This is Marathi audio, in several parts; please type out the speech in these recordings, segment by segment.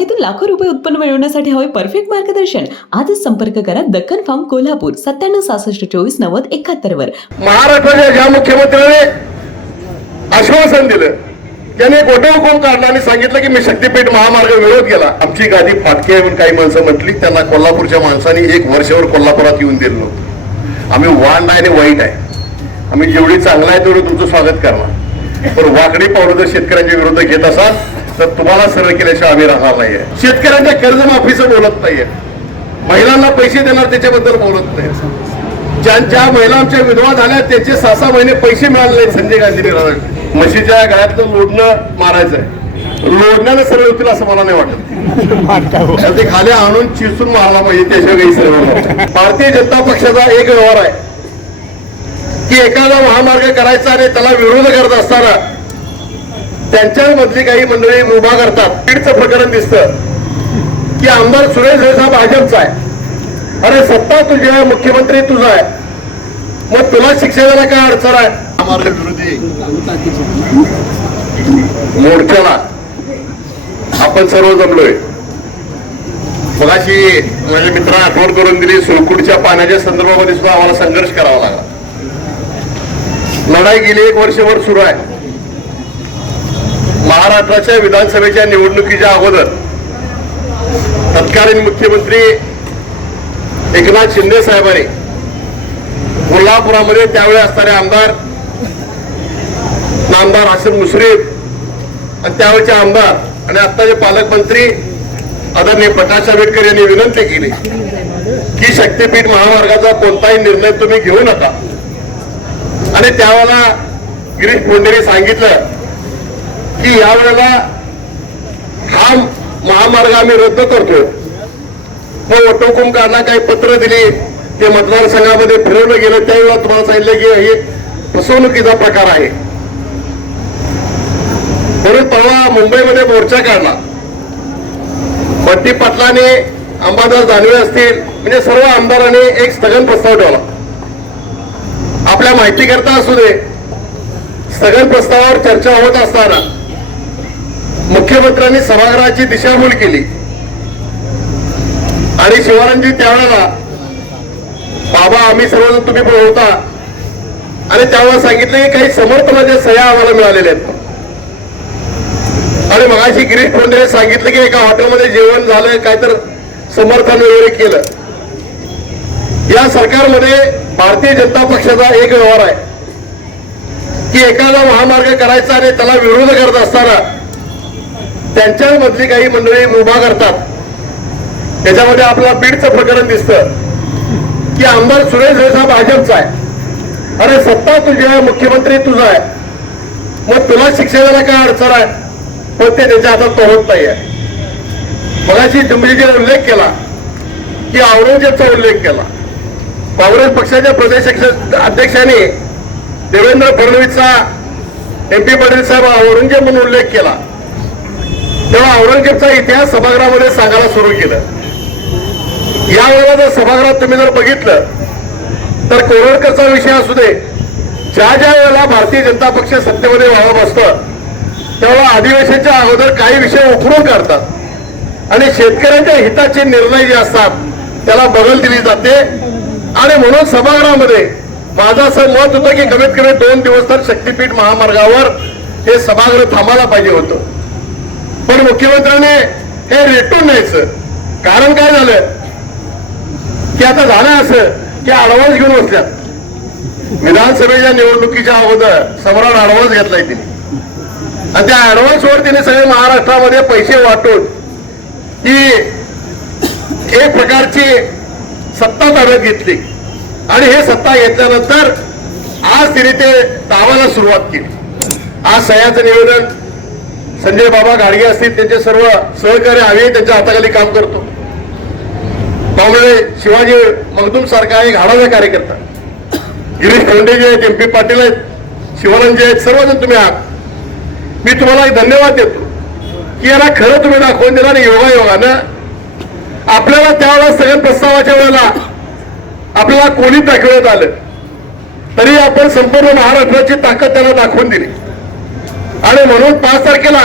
बागेतून लाखो रुपये उत्पन्न मिळवण्यासाठी हवे परफेक्ट मार्गदर्शन. आजच संपर्क करा दक्कन फार्म कोल्हापूर सत्त्याण्णव सहासष्ट चोवीस नव्वद एकाहत्तर वर. महाराष्ट्राच्या ज्या मुख्यमंत्र्याने आश्वासन दिलं. त्याने गोटे हुकूम काढला आणि सांगितलं की मी शक्तीपीठ महामार्ग विरोध केला. आमची गादी फाटकी आहे म्हणून काही माणसं म्हटली. त्यांना कोल्हापूरच्या माणसांनी एक वर्षभर कोल्हापुरात येऊन दिलं नव्हतं. आम्ही वांड आहे आणि वाईट आहे. आम्ही जेवढी चांगला आहे तेवढं तुमचं स्वागत करणार. पण वाकडी पावलं जर शेतकऱ्यांच्या विरोधात घेत असाल तर तुम्हाला सरळ केल्याशिवाय आम्ही राहणार नाहीये. शेतकऱ्यांच्या कर्जमाफीचं बोलत नाहीये. महिलांना पैसे देणार त्याच्याबद्दल बोलत नाही. ज्या ज्या महिला आमच्या विधवा झाल्या त्याचे सहा सहा महिने पैसे मिळाले नाहीत संजय गांधी निराधार म्हशीच्या गळ्यातलं लोडणं मारायचं आहे लोडण्यानं सरळ होतील असं मला नाही वाटत. ते खाली आणून चिसून मारला पाहिजे त्याशिवाय काही सर्व भारतीय जनता पक्षाचा एक व्यवहार आहे. की एखादा महामार्ग करायचा आणि त्याला विरोध करत असताना त्यांच्यामधली काही मंडळी उभा करतात. बीडचं प्रकरण दिसतं. की आमदार सुरेश रेसा भाजपचा आहे. अरे सत्ता तुझी आहे मुख्यमंत्री तुझा आहे. मग तुला शिक्षणाला काय अडचण आहे? मोडक्याला विरोधी. मोर्चाला. आपण सर्व जमलोय. मगाशी माझ्या मित्रांना आठवण करून दिली सुळकुडच्या पाण्याच्या संदर्भामध्ये सुद्धा आम्हाला संघर्ष करावा लागला. लढाई गेली एक वर्षभर सुरू आहे. महाराष्ट्राच्या विधानसभेच्या निवडणुकीच्या अगोदर तत्कालीन मुख्यमंत्री एकनाथ शिंदे साहेबांनी कोल्हापुरामध्ये त्यावेळी असणारे आमदार आमदार हसन मुश्रीफ आणि त्यावेळेचे आमदार आणि आत्ताचे पालकमंत्री आदरणीय प्रकाश आंबेडकर यांनी विनंती केली की शक्तीपीठ महामार्गाचा कोणताही निर्णय तुम्ही घेऊ नका. आणि त्यावेळेला गिरीश फोंडेने सांगितलं की यावेळेला हा महामार्ग आम्ही रद्द करतो मग वटहुकूम काही पत्र दिली ते मतदारसंघामध्ये फिरवलं गेलं त्यावेळेला तुम्हाला सांगितलं की हे फसवणुकीचा प्रकार आहे. म्हणून परवा मुंबईमध्ये मोर्चा काढला. बट्टी पाटलाने अंबादास दानवे असतील म्हणजे सर्व आमदारांनी एक स्थगन प्रस्ताव ठेवला. आपल्या माहितीकरता असू दे स्थगन प्रस्तावावर चर्चा होत असताना मुख्यमंत्र्यांनी सभागृहाची दिशाभूल केली. आणि शिवारांजी त्यावेळेला बाबा आम्ही सर्वजण तुम्ही पण होता. आणि त्यावेळेला सांगितलं की काही समर्थनाच्या सह्या आम्हाला मिळालेल्या आहेत. आणि मगाशी गिरीश पोंडे सांगितलं की एका हॉटेलमध्ये जेवण झालं काय तर समर्थन वगैरे केलं. या सरकारमध्ये भारतीय जनता पक्षाचा एक व्यवहार आहे. की एखादा महामार्ग करायचा आणि त्याला विरोध करत असताना त्यांच्या मधली काही मंडळी मुभा करतात. त्याच्यामध्ये आपला बीडचं प्रकरण दिसतं. की आमदार सुरेश रेसा भाजपचा आहे. अरे सत्ता तुझी आहे मुख्यमंत्री तुझा आहे. मग तुला शिक्षणाला काय अडचण आहे? पण ते त्याच्या हातात तो होत नाही आहे मगाशी तुम्ही उल्लेख केला की औरंगजेबचा उल्लेख केला. काँग्रेस पक्षाच्या प्रदेश अध्यक्षांनी देवेंद्र फडणवीसचा एम पी पाटील साहेब औरंगजेब म्हणून उल्लेख केला. तेव्हा औरंगजेबचा इतिहास सभागृहामध्ये सांगायला सुरू केलं. यावेळेला जर सभागृहात तुम्ही जर बघितलं तर कोरडकरचा विषय असू दे ज्या ज्या वेळेला भारतीय जनता पक्ष सत्तेमध्ये व्हावं बसतं तेव्हा अधिवेशनच्या अगोदर काही विषय उकरून काढतात. आणि शेतकऱ्यांच्या हिताचे निर्णय जे असतात त्याला बगल दिली जाते. आणि म्हणून सभागृहामध्ये माझं असं मत होतं की कमीत कमी दोन दिवस तर शक्तीपीठ महामार्गावर हे सभागृह थांबायला पाहिजे होतं. पण मुख्यमंत्र्याने हे रेटून न्यायचं. कारण काय झालं? की आता झालं असं की अडवान्स घेऊन बसल्यात विधानसभेच्या निवडणुकीच्या अगोदर सम्राट अडवान्स घेतलाय तिने. आणि त्या ऍडव्हान्सवर तिने सगळे महाराष्ट्रामध्ये पैसे वाटून ही एक प्रकारची सत्ता ताब्यात घेतली. आणि हे सत्ता घेतल्यानंतर आज तिने ते दावाला सुरुवात केली. आज सह्याचं निवेदन संजय बाबा गाडगे असतील त्यांचे सर्व सहकार्य आम्ही त्यांच्या हाताखाली काम करतो. त्यामुळे शिवाजी मगदूम सारखा एक हाडाचा कार्यकर्ता. गिरीश खंडेजी जे आहेत एम पी पाटील आहेत शिवानंद आहेत सर्वजण तुम्ही आहात. मी तुम्हाला एक धन्यवाद देतो की याला खरं तुम्ही दाखवून दिला आणि योगायोगानं आपल्याला त्यावेळेला सगळ्या प्रस्तावाच्या वेळेला आपल्याला कोणी दाखवण्यात आलं? तरी आपण संपूर्ण महाराष्ट्राची ताकद त्यांना दाखवून दिली. आणि म्हणून पाच तारखेला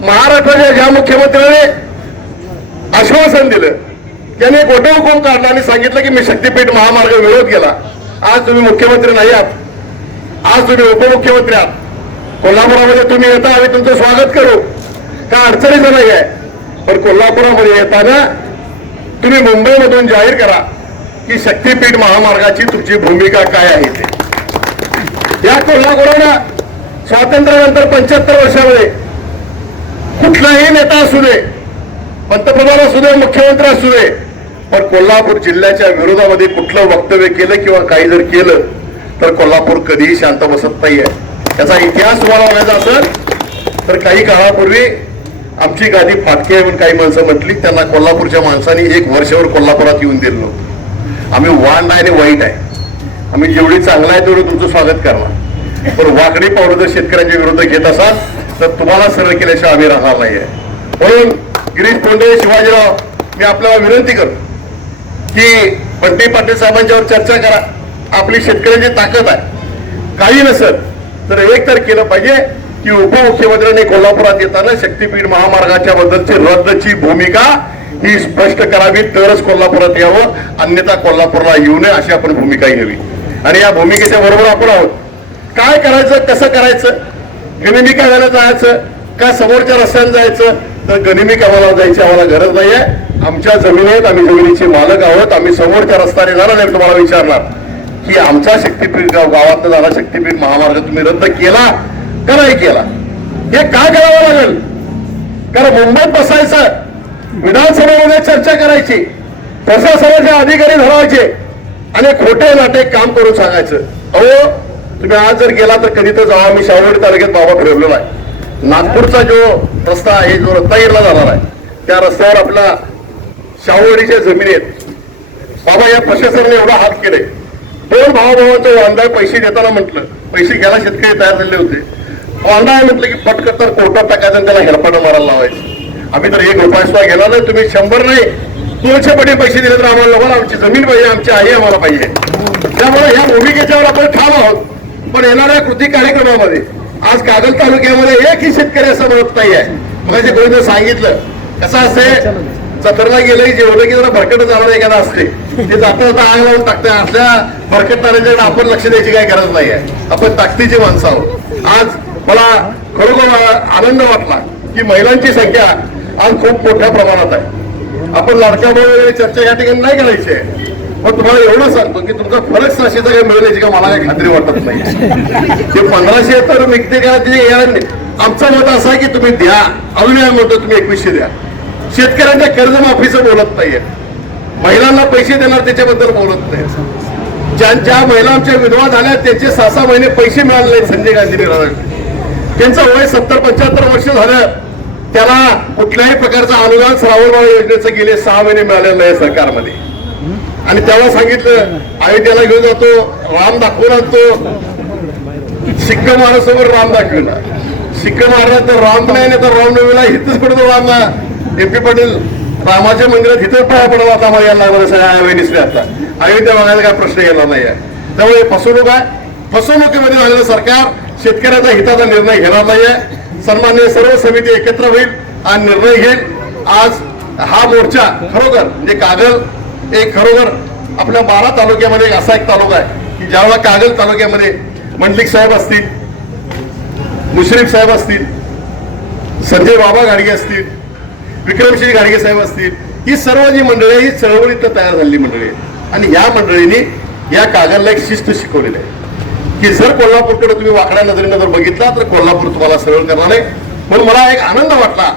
महाराष्ट्राच्या ज्या मुख्यमंत्र्याने आश्वासन दिलं त्याने गोटे हुकूम काढला आणि सांगितलं की मी शक्तीपीठ महामार्ग विरोध केला आज तुम्ही मुख्यमंत्री नाही आहात. आज तुम्ही उपमुख्यमंत्री आहात. कोल्हापुरामध्ये तुम्ही येता आम्ही तुमचं स्वागत करू. का अडचणीचं नाही आहे पण कोल्हापुरामध्ये येताना तुम्ही मुंबईमधून जाहीर करा की शक्तीपीठ महामार्गाची तुमची भूमिका काय आहे ते. या कोल्हापुराला स्वातंत्र्यानंतर पंच्याहत्तर वर्षामध्ये कुठलाही नेता असू दे पंतप्रधान असू दे मुख्यमंत्री असू दे पण कोल्हापूर जिल्ह्याच्या विरोधामध्ये कुठलं वक्तव्य केलं किंवा काही जर केलं तर कोल्हापूर कधीही शांत बसत नाहीये. त्याचा इतिहास तुम्हाला म्हणायचा असेल तर काही काळापूर्वी आमची गादी फाटके आहे म्हणून काही माणसं म्हटली त्यांना कोल्हापूरच्या माणसांनी एक वर्षभर कोल्हापुरात येऊन दिलं आम्ही वांड आहे आणि वाईट आहे. आम्ही जेवढी चांगलं आहे तेवढं तुमचं स्वागत करणार. पण वाकडी पावलं जर शेतकऱ्यांच्या विरुद्ध घेत असाल तर तुम्हाला सरळ केल्याशिवाय आम्ही राहणार नाहीये. म्हणून गिरीश पोंडे शिवाजीराव मी आपल्याला विनंती करतो की बंटी पाटील साहेबांच्यावर चर्चा करा. आपली शेतकऱ्यांची ताकद आहे. काही नसत तर एक तर केलं पाहिजे की उपमुख्यमंत्र्यांनी कोल्हापुरात येताना शक्तीपीठ महामार्गाच्या बद्दलची रद्दची भूमिका ही स्पष्ट करावी तरच कोल्हापुरात यावं अन्यथा कोल्हापूरला येऊ नये अशी आपण भूमिका घ्यावी. आणि या भूमिकेच्या बरोबर आपण आहोत. काय करायचं कसं करायचं गनिमी कामाला जायचं का समोरच्या रस्त्याने जायचं तर गनिमी कामाला जायची आम्हाला गरज नाहीये. आमच्या जमिनीत आहेत आम्ही जमिनीचे मालक आहोत आम्ही समोरच्या रस्त्याने जाणार नाही तुम्हाला विचारणार. की आमचा शक्तीपीठ गाव गावात जाणारा शक्तीपीठ महामार्ग तुम्ही रद्द केला का नाही केला? हे काय करावं लागेल? कारण मुंबईत बसायचं विधानसभेमध्ये चर्चा करायची प्रशासनाचे अधिकारी धरायचे आणि खोटे नाटे काम करून सांगायचं. अहो तुम्ही आज जर गेला तर कधी तर जावा. मी शावडी तालुक्यात बाबा फिरवलेला आहे. नागपूरचा जो रस्ता आहे जो रत्नागिरीला जाणार आहे त्या रस्त्यावर आपला शावडीच्या जमिनी आहेत बाबा या प्रशासनाने एवढा हात केले दोन भावाभावाचं वांदा पैसे देताना म्हटलं. पैसे घ्यायला शेतकरी तयार झाले होते. वांदा आहे म्हटलं की पटकन तर कोर्टात टाकायचं आणि त्याला हेलपाटा मारायला लावायचं. आम्ही तर एक रुपया सुद्धा घेणार नाही तुम्ही शंभर नाही दोनशे पटे पैसे दिले तर आम्हाला आमची जमीन पाहिजे आमची आई आम्हाला पाहिजे. त्यामुळे ह्या भूमिकेच्यावर आपण ठाम आहोत. पण येणाऱ्या कृती कार्यक्रमामध्ये आज कागल तालुक्यामध्ये एकही शेतकरी असं म्हणत नाही आहे. म्हणजे कोणी सांगितलं कसं असते जत्रेला गेलं जेवलं की जरा भरकट जाणार एखादा असते ते जाता जाता आग लावून टाकते असल्या भरकटणाऱ्यांच्याकडे आपण लक्ष द्यायची काही गरज नाही आहे. आपण ताकदीची माणसं आहोत. आज मला खरोखर आनंद वाटला की महिलांची संख्या आज खूप मोठ्या प्रमाणात आहे. आपण लाडक्या चर्चा या ठिकाणी नाही करायची आहे. पण तुम्हाला एवढं सांगतो की तुमचा फरक सहाशेचा काही मिळण्याची का मला काही खात्री वाटत नाही. ते पंधराशे तर विकते का ते येणार आमचं मत असं आहे की तुम्ही द्या. अजून म्हणतो तुम्ही एकवीसशे द्या. शेतकऱ्यांच्या कर्जमाफीचं बोलत नाहीये. महिलांना पैसे देणार त्याच्याबद्दल बोलत नाही. ज्या ज्या महिला आमच्या विधवा झाल्या त्याचे सहा सहा महिने पैसे मिळाले नाहीत संजय गांधी निराधार त्यांचं वय सत्तर पंच्याहत्तर वर्ष झालं. त्याला कुठल्याही प्रकारचं अनुदान श्रावणबाळ योजनेचं गेले सहा महिने मिळालेलं नाही सरकारमध्ये. आणि त्याला सांगितलं अयोध्येला घेऊन जातो राम दाखवून आणतो. शिक्क महाराजसमोर राम दाखविला. शिक्क महाराज तर राम नाही तर रामनवमीला हिथंच पडतो राम. एम पी पाटील रामाच्या मंदिरात हिथंच पाया पडला आता मला यायला लागला सगळ्या वहिनीसने आता. अयोध्या बघायला काय प्रश्न येणार नाही आहे. त्यामुळे फसवणूक आहे. फसवणुकीमध्ये झालेलं सरकार शेतकऱ्याचा हिताचा निर्णय घेणार नाही आहे. सन्मान्य सर्व समिती एकत्र होईल आणि निर्णय घेईल. आज हा मोर्चा खरोखर म्हणजे कागल एक खरोखर आपल्या बारा तालुक्यामध्ये असा एक तालुका आहे की ज्यावेळेला कागल तालुक्यामध्ये मंडलिक साहेब असतील मुश्रीफ साहेब असतील संजय बाबा गाडगे असतील विक्रमसिंह गाडगे साहेब असतील ही सर्व जी मंडळी आहे ही चळवळीत तयार झालेली मंडळी आहे आणि या मंडळींनी या कागलला एक शिस्त शिकवलेली आहे की जर कोल्हापूरकडे तुम्ही वाकड्या नजरेनं जर बघितला तर कोल्हापूर तुम्हाला सरळ करणार नाही. म्हणून मला एक आनंद वाटला.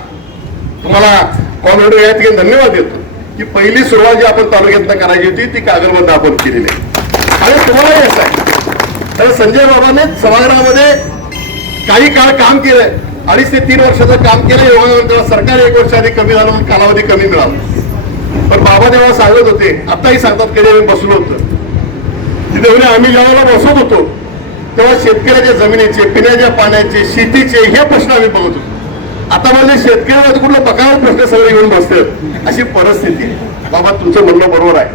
तुम्हाला कॉमेडी यात धन्यवाद देतो. की पहिली सुरुवात जी आपण तालुक्यातनं करायची होती ती कागलमधनं आपण केलेली आहे. आणि तुम्हाला यश आहे तर संजय बाबाने सभागृहामध्ये काही काळ काम केलंय. अडीच ते तीन वर्षाचं काम केलं योगायोगाने सरकार एक वर्ष आधी कमी झालं म्हणून कालावधी कमी मिळाला. पण बाबा तेव्हा सांगत होते आताही सांगतात कधी आम्ही बसलो होतो? तिथे म्हणजे आम्ही ज्यावेळेला बसत होतो तेव्हा शेतकऱ्याच्या जमिनीचे पिण्याच्या पाण्याचे शेतीचे हे प्रश्न आम्ही बघत होतो. आता म्हणजे शेतकऱ्याला कुठलं बकावर प्रश्न सगळे घेऊन बसतात अशी परिस्थिती बाबा तुमचं म्हणणं बरोबर आहे.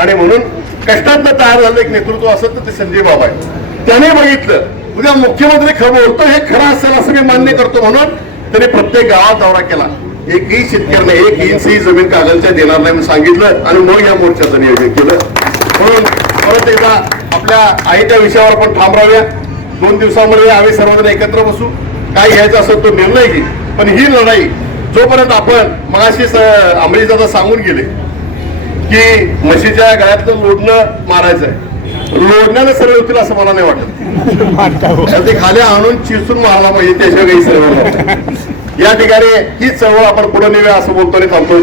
आणि म्हणून कष्टात तयार झालं एक नेतृत्व असत तर ते संजय बाबा आहे त्याने बघितलं. उद्या मुख्यमंत्री खरं बोलतो हे खरं असेल असं मी मान्य करतो म्हणून त्यांनी प्रत्येक गावात दौरा केला. एकही शेतकऱ्याने एक इंचही जमीन कागलच्या देणार नाही म्हणून सांगितलं आणि मग या मोर्चाचं नियोजन केलं. म्हणून परत एकदा आपल्या आईच्या विषयावर आपण थांबराव्या दोन दिवसामध्ये आम्ही सर्वजण एकत्र बसू. काय घ्यायचं असेल तो निर्णय घे पण ही लढाई जोपर्यंत आपण मगाशी अंमरीज दादा सांगून गेले की म्हशीच्या गळ्यातलं लोडणं मारायचं आहे लोडण्यानं सर्व होतील असं मला नाही वाटत. ते खाली आणून चिसून मारला पाहिजे त्याशिवाय काही सर्व या ठिकाणी ही चळवळ आपण पुढे नेऊया असं बोलतो आणि थांबतो